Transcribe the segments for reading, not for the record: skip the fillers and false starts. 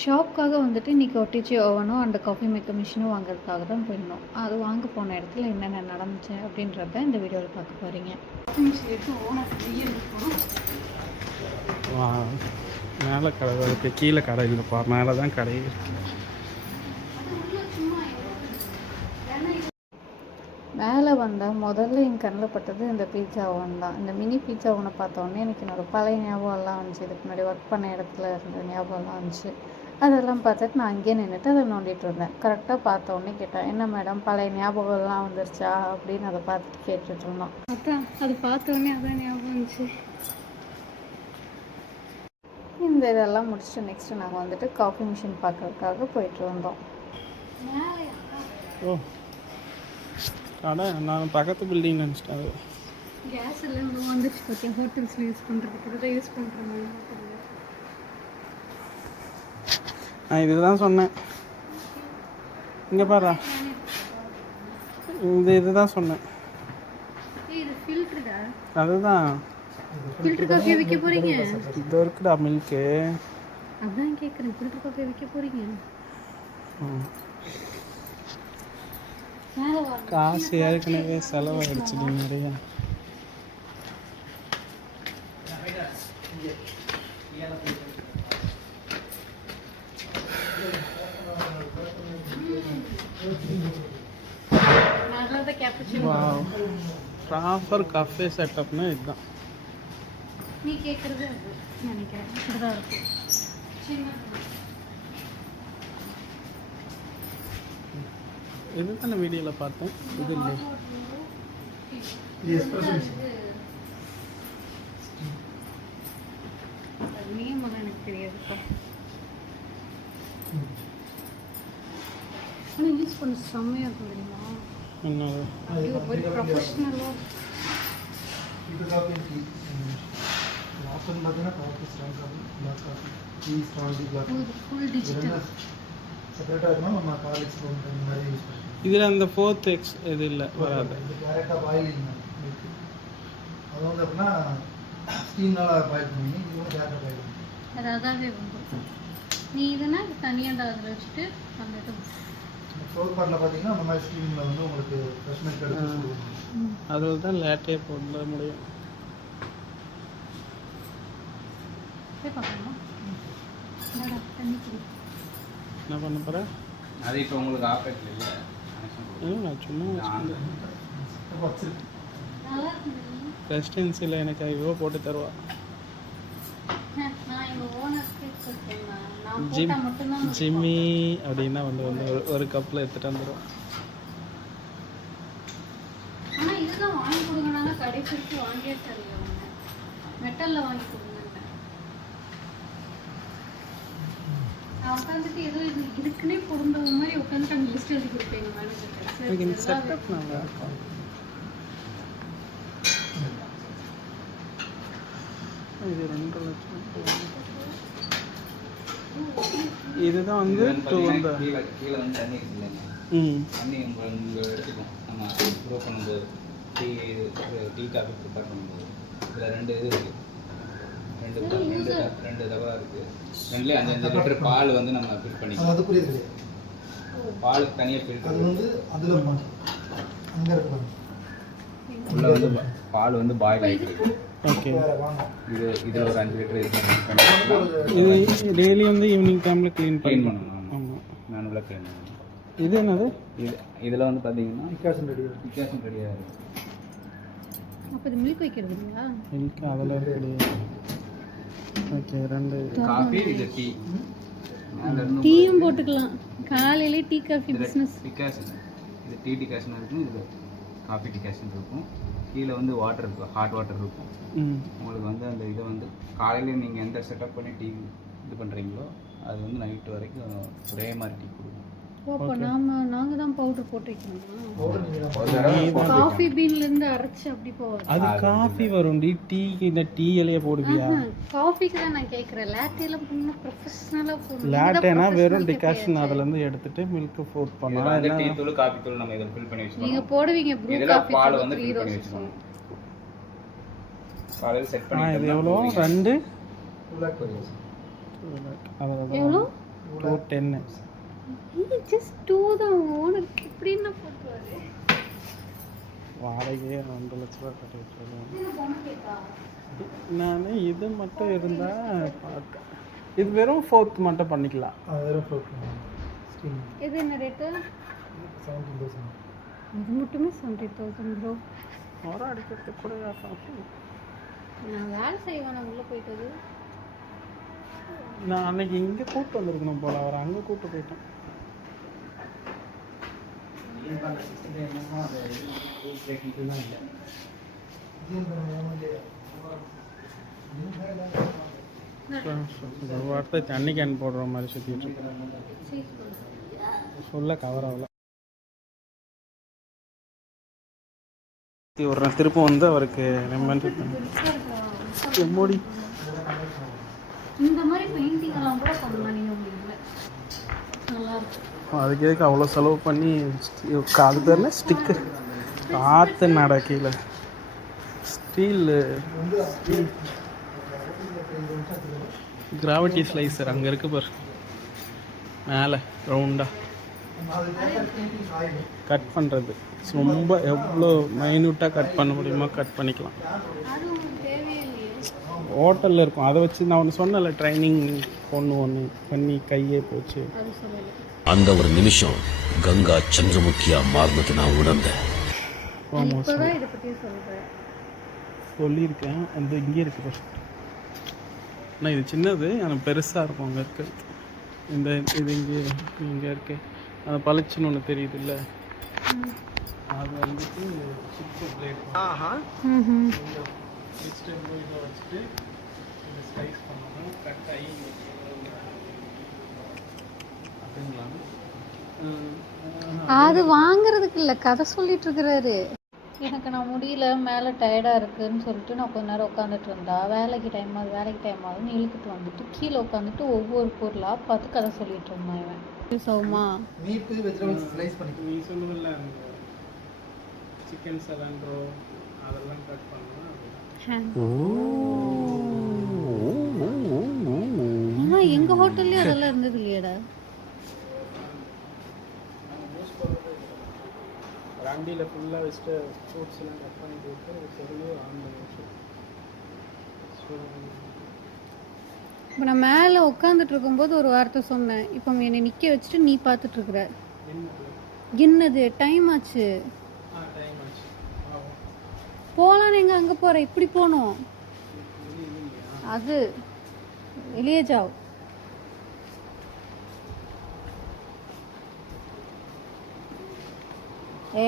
ஷாப்க்காக வந்துட்டு இன்றைக்கி ஒட்டிச்சு ஓவனும் and coffee maker மிஷினும் வாங்குறதுக்காக தான் போயிருந்தோம். அது வாங்க போன இடத்துல என்னென்ன நடந்துச்சு அப்படின்றத இந்த வீடியோவில் பார்க்க போகிறீங்க. மேலே கடை இருக்கு, கீழே கடை இல்லைப்பா, மேலே தான் கடை. மேலே வந்தால் முதல்ல என் கண்ணில் பட்டது இந்த பீட்சா ஓவன் தான். இந்த மினி பீட்சா ஓவனை பார்த்தோன்னே எனக்கு என்னோடய பழைய ஞாபகம்லாம் வந்துச்சு. இதுக்கு முன்னாடி ஒர்க் பண்ண இடத்துல இருந்த ஞாபகம்லாம் வந்துச்சு. அதெல்லாம் பார்த்துட்டு நான் அங்கேயே நின்றுட்டு அதை நோண்டிகிட்டு இருந்தேன். கரெக்டாக பார்த்தோன்னே கேட்டேன், என்ன மேடம் பழைய ஞாபகம்லாம் வந்துருச்சா அப்படின்னு அதை பார்த்துட்டு கேட்டுட்டு இருந்தோம். அதான் அது பார்த்தோன்னே அதான் ஞாபகம் வந்துச்சு. இந்த இதெல்லாம் முடிச்சுட்டு நெக்ஸ்ட்டு நாங்கள் வந்துட்டு காஃபி மிஷின் பார்க்கறதுக்காக போயிட்டு இருந்தோம். ஓ கடை, நான் பக்கத்து பில்டிங் நினச்சிட்டேன். அது கேஸ் எல்லாம் வந்துச்சு பார்த்தேன். ஹோட்டல்ஸில் யூஸ் பண்ணுறதுக்கு இதை யூஸ் பண்ணுறாங்க. நான் இதுதான் சொன்னேன். இங்கே பாரு, இதுதான் சொன்னேன். அதுதான் ஃபில்டர் காஃபி விற்க போறீங்க. இது இருக்குடா மில்க்கு. அதான் கேட்குறேன், ஃபில்டர் காஃபி விற்க போறீங்க. காசு ஏற்கனவே செலவாயிடுச்சு நிறையா. ப்ராப்பர் கஃபே செட்டப்னா இதுதான். நீ கேட்குறது நினைக்கிறேன் இப்படிதான் இருக்கும். இது தானே வீடியோவில் பார்த்தேன். இது இல்லை, எனக்கு தெரியாதுப்பா. ஆனால் யூஸ் பண்ண செம்மையாக இருக்கும் தெரியுமா. ஒரு ப்ரொஃபஷ்னலாக ஃபுல் டிஜிட்டல். இதில் அந்த 4th X இது இல்லை, வராது. அதாவே வந்து நீ இதுனா தனியாக அதில் வச்சுட்டு அந்த அதில் தான் லேட்டே போட முடியும். என்ன பண்ண போகிறேன்? அது இப்போ உங்களுக்கு ஆஃபர் இல்லை. நான் சும்மா ரெசிடென்சியில் எனக்கு ஐயோ போட்டு தருவா. ஜிம்மி அப்படின்னா வந்து வந்து ஒரு கப்பில் எடுத்துகிட்டு வந்துடுவோம். ஆனால் இதுதான் வாங்கி கொடுங்கனால கடைசிக்கு வாங்கியே தரல. மெட்டலில் வாங்கி கொடுங்க. நான் உட்காந்துட்டு ஏதோ இது இதுக்குன்னே பொருந்தவ மாதிரி உட்காந்துட்டு அங்கே லிஸ்ட் எழுதி கொடுப்பேங்க மேனேஜர். இந்த செட்டப் நல்லா இருக்கும். இது 2 லட்சம். இதுதான் வந்து கீழே வந்து தண்ணி இருக்குல்லைங்க. தண்ணி நம்ம எடுத்துக்கோம். நம்ம ப்ரோ பண்ணும்போது டீ காஃபி ப்ரிப்பேர் பண்ணும்போது இதில் 2 இது இருக்குது. ரெண்டு தவா இருக்குது. 2லேயும் 5 லிட்டர் பால் வந்து நம்ம ஃபில் பண்ணிக்கலாம். அது புரியுது. பாலுக்கு தனியாக ஃபில்டர் அது வந்து அதில் அங்கே இருக்கு. உள்ள வந்து பால் வந்து பாயில் ஆகிருக்கு. ஓகே, இதில் ஒரு 5 லிட்டர் இது டெய்லி வந்து ஈவினிங் டைமில் க்ளீன் பண்ணணும். ஆமாம், மேனுவலாக க்ளீன் பண்ணணும். இது என்னது? இதில் வந்து பார்த்தீங்கன்னா டிகாஷன் ரெடியாக இருக்குது. அப்போ இது மில்க் வைக்கிறது இல்லையா? மில்க் அதில் இருக்குது. ஓகே, 2 காஃபி, இது டீ. டீயும் போட்டுக்கலாம். காலையிலே டீ காஃபி பிஸ்னஸ். டிகாஷன், இது டீ டிகாஷன் இருக்கும், இது காஃபி டிகாஷன் இருக்கும். கீழே வந்து வாட்டர் இருக்கும், ஹாட் வாட்டர் இருக்கும். உங்களுக்கு வந்து அந்த இதை வந்து காலையில் நீங்கள் எந்த செட்டப் பண்ணி டீ இது பண்ணுறீங்களோ அது வந்து நைட்டு வரைக்கும் ஒரே மாதிரி டீ கொடுக்கும். அப்போ நாங்கள் தான் பவுடர் போட்டு வைக்கணுமா? காஃபி பீன்லேருந்து அரைச்சி அப்படி போவோம். அது காஃபி வரும். டீ இந்த டீ இலையை போடுவியா? காஃபிக்கு தான் நான் கேட்குறேன். லேட்டேலாம் பண்ணால் ப்ரொஃபஷ்னலாக போடணும். லேட்டேனா வெறும் டிகாஷன் அதுலேருந்து எடுத்துட்டு மில்க் போட் பண்ணலாம். டீ தூள் காஃபி தூள் நம்ம இதில் ஃபில் பண்ணி வச்சுக்கோங்க. நீங்கள் போடுவீங்க ப்ரூ காஃபி பால் வந்து ஃபில் பண்ணி வச்சுக்கோங்க. காலையில் செட் பண்ணி இது எவ்வளோ? 2 எவ்வளோ? 210. ஜஸ்ட் 2 தான். ஓனருக்கு எப்படின்னா போட்டுருவாரு. வாடகையே 2 லட்ச ரூபா கட்டிட்டு இருக்கேன். நான் இது மட்டும் இருந்தால் பார்த்தேன். இது வெறும் 4th மட்டும் பண்ணிக்கலாம். வெறும் 4th. இது என்ன ரேட்டு? 17,000. இது மட்டுமே 70,000 ப்ரோ. ஒரு அடிக்கிறதுக்கு கூட நான் வேலை செய்வேன் உள்ளே போயிட்டது. நான் அன்னைக்கு இங்கே கூப்பிட்டு வந்திருக்கணும் போல, அவர் அங்கே கூப்பிட்டு போயிட்டேன். ஒரு வார்த்தை தண்ணி கேன் போடுற மாதிரி சுற்றிட்டு இருக்கேன். சொல்ல கவர் ஆகல. ஒரு திருப்பம் வந்து அவருக்கு எம்மோடி இந்த மாதிரி பெயிண்டிங் எல்லாம் கூட பண்ணலாம் நீங்கள் உங்களுக்கு. நல்லா இருக்கும். அதுக்கு எதுக்கு அவ்வளோ செலவு பண்ணி அது பேர்ல ஸ்டிக்கர் காற்று நட கீழே ஸ்டீல் கிராவிட்டி ஸ்லைசர் அங்கே இருக்கு பாரு மேலே ரவுண்டாக கட் பண்ணுறது. ரொம்ப எவ்வளோ மைன்யூட்டாக கட் பண்ண முடியுமோ கட் பண்ணிக்கலாம். ஹோட்டலில் இருக்கும். அதை வச்சு நான் ஒன்று சொன்னல, ட்ரைனிங் ஒன்று பண்ணி கையே போச்சு. அந்த ஒரு நிமிஷம் கங்கா சந்திரமுகியா மாறினது நான் உணர்ந்தேன். சொல்லியிருக்கேன். அந்த இங்கே இருக்கு ஃபர்ஸ்ட். ஆனால் இது சின்னது, ஆனால் பெருசாக இருக்கும் அங்கே இருக்கிறது. இந்த இது இங்கே இருக்கு. அது பளிச்சுன்னு ஒன்று தெரியுது இல்லை, அது வந்துட்டு சிப்பு பிளேட். இதை வச்சுட்டு இதை ஸ்லைஸ் பண்ணணும். கட் ஆகி அப்படிங்களா? அது வாங்குறதுக்கு இல்லை, கதை சொல்லிட்டு இருக்கிறாரு. எனக்கு நான் முடியல, மேலே டயர்டாக இருக்குதுன்னு சொல்லிட்டு நான் கொஞ்ச நேரம் உட்காந்துட்டு இருந்தா வேலைக்கு டைம் ஆகுதுன்னு இழுத்துட்டு வந்துட்டு கீழே உட்காந்துட்டு ஒவ்வொரு பொருளாக பார்த்து கதை சொல்லிட்டு இருந்தான் இவன். சௌமா மீட் வெஜிடபிள்ஸ் ஸ்லைஸ் பண்ணி நீ சொல்லுவல சிக்கன் சலாண்ட்ரோ அதெல்லாம் கட் பண்ணலாம். ஆனால் எங்கள் ஹோட்டல்லேயும் அதெல்லாம் இருந்தது இல்லையாடா? வண்டியில் ஃபுல்லாக வச்சுட்டு ஃப்ரூட்ஸ் எல்லாம் கட் பண்ணி போட்டு சொல்லி ஆன் பண்ணி வச்சு. இப்போ நான் மேலே உட்காந்துட்டு இருக்கும்போது ஒரு வார்த்தை சொன்னேன். இப்போ என்னை நிற்க வச்சுட்டு நீ பார்த்துட்டு இருக்கிற. என்னது டைம் ஆச்சு, போகலான்னு எங்கே அங்கே போகிற? இப்படி போகணும். அது வெளியே ஜாவ்.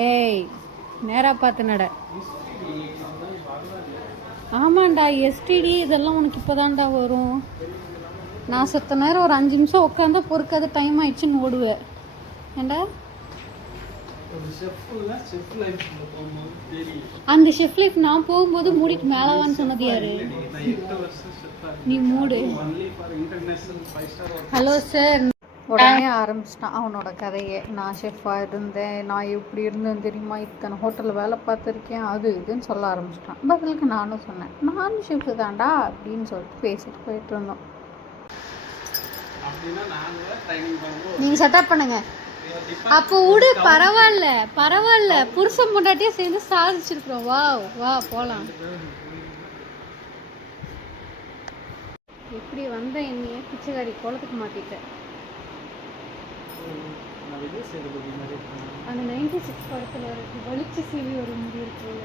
ஏய் நேராக பார்த்து நட. ஆமாண்டா, எஸ்டிடி இதெல்லாம் உனக்கு இப்போதான்டா வரும். நான் செத்த நேரம் ஒரு 5 நிமிஷம் உட்காந்தா பொறுக்காத, டைம் ஆயிடுச்சுன்னு ஓடுவேன். ஏண்டா அந்த ஷெஃப் லைஃப் நான் போகும்போது மூடிட்டு மேலவான்னு சொன்னது யாரு? நீ மூடு. Hello sir. உடனே ஆரம்பிச்சிட்டான் அவனோட கதையை. நான் ஷெஃபாக இருந்தேன், நான் எப்படி இருந்தேன் தெரியுமா, இத்தனை ஹோட்டலில் வேலை பார்த்துருக்கேன், அது இதுன்னு சொல்ல ஆரம்பிச்சிட்டான். பதிலுக்கு நானும் சொன்னேன், நானும் ஷெஃப் தான்டா அப்படின்னு சொல்லிட்டு பேசிட்டு போயிட்டு இருந்தோம். நீங்கள் செட்டப் பண்ணுங்க. அப்போ விடு, பரவாயில்ல புருஷன் பொண்டாட்டியே சேர்ந்து சாதிச்சிருக்கிறோம். வா போகலாம். எப்படி வந்த என்னைய பிச்சைக்காரி கோலத்துக்கு மாட்டிட்டேன். அந்த 96 படத்துல இருக்கு வலிச்சு சீவி ஒரு முடி இருக்குல்ல,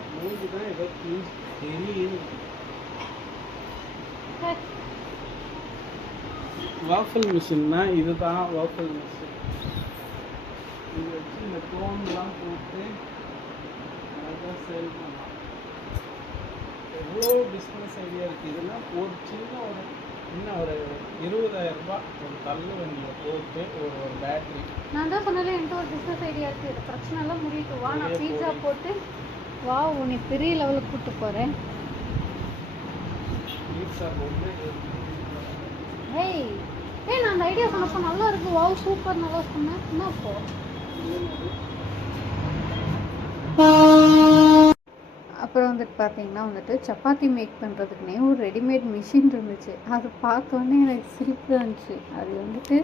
வாஃபல் மிஷின்னா இதுதான் வாஃபல் மிஷின். இது வச்சு இந்த கோன்லாம் போட்டு அழகாக சேல் பண்ணலாம். எவ்வளோ பிஸ்னஸ் ஐடியா இருக்குது. இதெல்லாம் ஒரு சின்ன ஒரு 20,000 ரூபாய் ஒரு தள்ளு வண்டியில் போட்டு ஒரு பேட்டரி. நான் தான் சொன்னாலே என்கிட்ட ஒரு பிஸ்னஸ் ஐடியா இருக்குது, இது பிரச்சனை எல்லாம் முடியிட்டு வா, நான் பீட்சா போட்டு வா உன்னை பெரிய லெவலுக்கு கூப்பிட்டு போகிறேன். பீட்சா போட்டு ஏய் நான் அந்த ஐடியா சொன்னப்போ நல்லா இருக்கு, வாவ் சூப்பர் நல்லா சொன்னேன். என்ன இப்போ அப்புறம் வந்துட்டு பார்த்தீங்கன்னா வந்துட்டு சப்பாத்தி மேக் பண்ணுறதுக்குனே ஒரு ரெடிமேட் மிஷின் இருந்துச்சு. அது பார்த்தோன்னே எனக்கு சிரிப்பு இருந்துச்சு. அது வந்துட்டு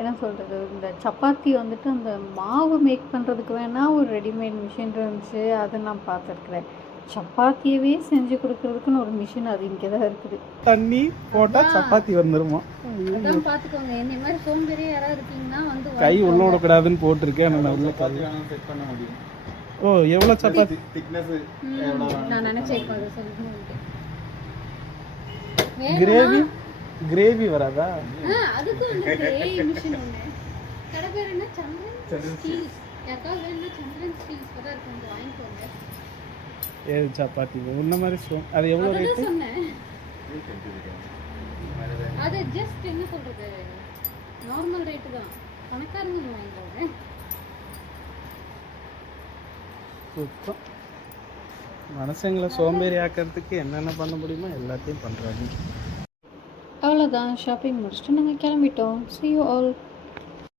என்ன சொல்கிறது, இந்த சப்பாத்தி வந்துட்டு அந்த மாவு மேக் பண்ணுறதுக்கு வேணால் ஒரு ரெடிமேட் மிஷின் இருந்துச்சு, அதை நான் பார்த்துருக்குறேன். சப்பாத்தியவே செஞ்சு கொடுக்கறதுக்குன்னு ஒரு மிஷின் அது இங்கே தான் இருக்குது. தண்ணி போட்டால் சப்பாத்தி வந்துருமா? அதான் பார்த்துக்கோங்க, என்னை மாதிரி சோம்பேறியாக யாராவது இருக்கீங்கன்னா வந்து கை உள்ள விடக்கூடாதுன்னு போட்டிருக்கேன். ஆனால் நான் உள்ள செட் பண்ண முடியும். ஓ எவ்வளோ சப்பாத்தி திக்னஸ் நான் நினச்சேன் இப்போ அதை சொல்லுங்க. கிரேவி வராதா? அதுக்கும் வந்து மிஷின் ஒன்று கடை பேர் என்ன, சந்திரன் ஸ்டீல்ஸ். யாருக்காவது வேணும்னா சந்திரன் ஸ்டீல்ஸ் தான் இருக்கு, கொஞ்சம் வாங்கிக்கோங்க. ஏது சப்பாத்தி உன்ன மாதிரி அது எவ்வளோ ரேட்டு? சொன்னேன் அது ஜஸ்ட் என்ன சொல்றது, நார்மல் ரேட்டு தான், பணக்காரங்க வாங்கிக்கோங்க. சுத்தம் மனுஷங்களை சோம்பேறி ஆக்கிறதுக்கு என்னென்ன பண்ண முடியுமோ எல்லாத்தையும் பண்ணுறாங்க. அவ்வளோதான், ஷாப்பிங் முடிச்சுட்டு நாங்கள் கிளம்பிட்டோம். See you all.